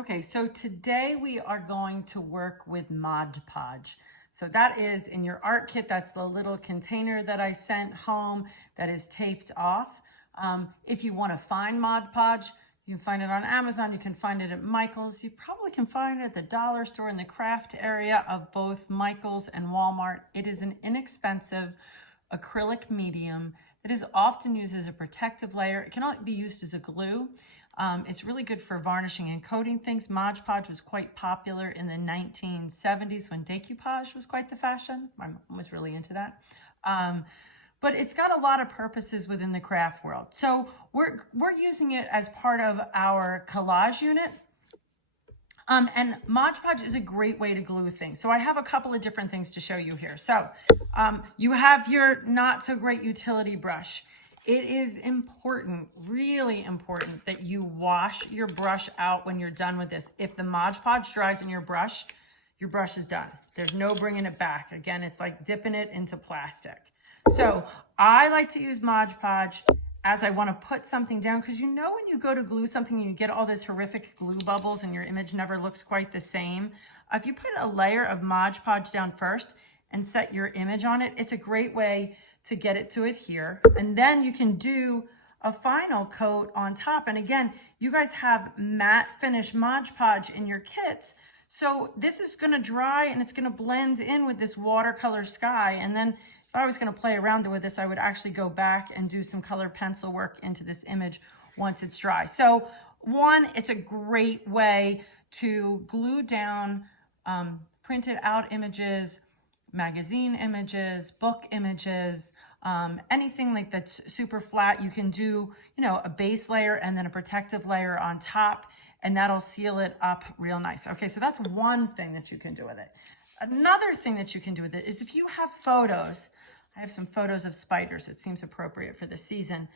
Okay, so today we are going to work with Mod Podge. So that is in your art kit. That's the little container that I sent home that is taped off. If you want to find Mod Podge, you can find it on Amazon. You can find it at Michael's. You probably can find it at the dollar store in the craft area of both Michael's and Walmart. It is an inexpensive acrylic medium that is often used as a protective layer. It can be used as a glue. It's really good for varnishing and coating things. Mod Podge was quite popular in the 1970s when decoupage was quite the fashion. My mom was really into that. But it's got a lot of purposes within the craft world. So we're using it as part of our collage unit. And Mod Podge is a great way to glue things. So I have a couple of different things to show you here. So you have your not so great utility brush. It is important, really important, that you wash your brush out when you're done with this. If the Mod Podge dries on your brush is done. There's no bringing it back. Again, it's like dipping it into plastic. So I like to use Mod Podge as I want to put something down, because you know when you go to glue something and you get all those horrific glue bubbles and your image never looks quite the same. If you put a layer of Mod Podge down first and set your image on it, it's a great way to get it to adhere. And then you can do a final coat on top. And again, you guys have matte finish Mod Podge in your kits. So this is going to dry and it's going to blend in with this watercolor sky. And then if I was going to play around with this, I would actually go back and do some color pencil work into this image once it's dry. So one, it's a great way to glue down printed out images, magazine images, book images, anything like that's super flat. You can do, a base layer and then a protective layer on top, and that'll seal it up real nice. Okay, so that's one thing that you can do with it. Another thing that you can do with it is if you have photos. I have some photos of spiders. It seems appropriate for the season.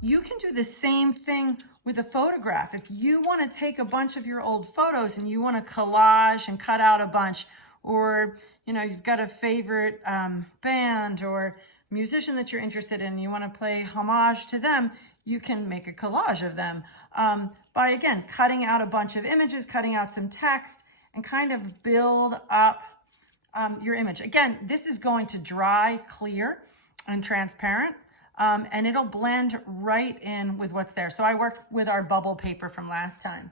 You can do the same thing with a photograph. If you want to take a bunch of your old photos and you want to collage and cut out a bunch, or you've got a favorite band or musician that you're interested in, you want to play homage to them, you can make a collage of them by, again, cutting out a bunch of images, cutting out some text, and kind of build up your image. Again, this is going to dry clear and transparent, and it'll blend right in with what's there. So I worked with our bubble paper from last time.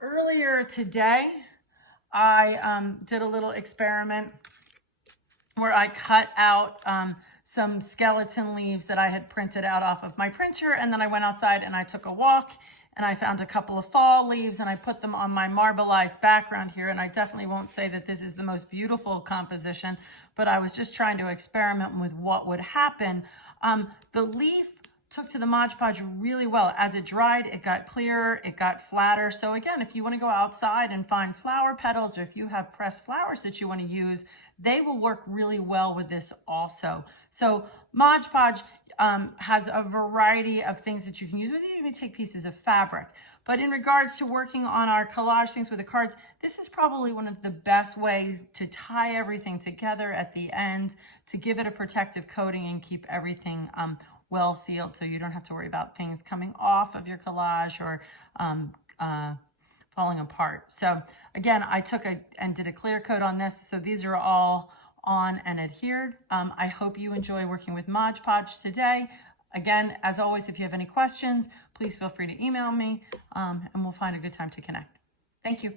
Earlier today, I did a little experiment where I cut out some skeleton leaves that I had printed out off of my printer, and then I went outside and I took a walk and I found a couple of fall leaves and I put them on my marbleized background here. And I definitely won't say that this is the most beautiful composition, but I was just trying to experiment with what would happen. The leaf took to the Mod Podge really well. As it dried, it got clearer, it got flatter. So again, if you want to go outside and find flower petals, or if you have pressed flowers that you want to use, they will work really well with this also. So Mod Podge has a variety of things that you can use with it. You can take pieces of fabric. But in regards to working on our collage things with the cards, this is probably one of the best ways to tie everything together at the end, to give it a protective coating and keep everything well sealed, so you don't have to worry about things coming off of your collage or falling apart. So again, I took and did a clear coat on this. So these are all on and adhered. I hope you enjoy working with Mod Podge today. Again, as always, if you have any questions, please feel free to email me and we'll find a good time to connect. Thank you.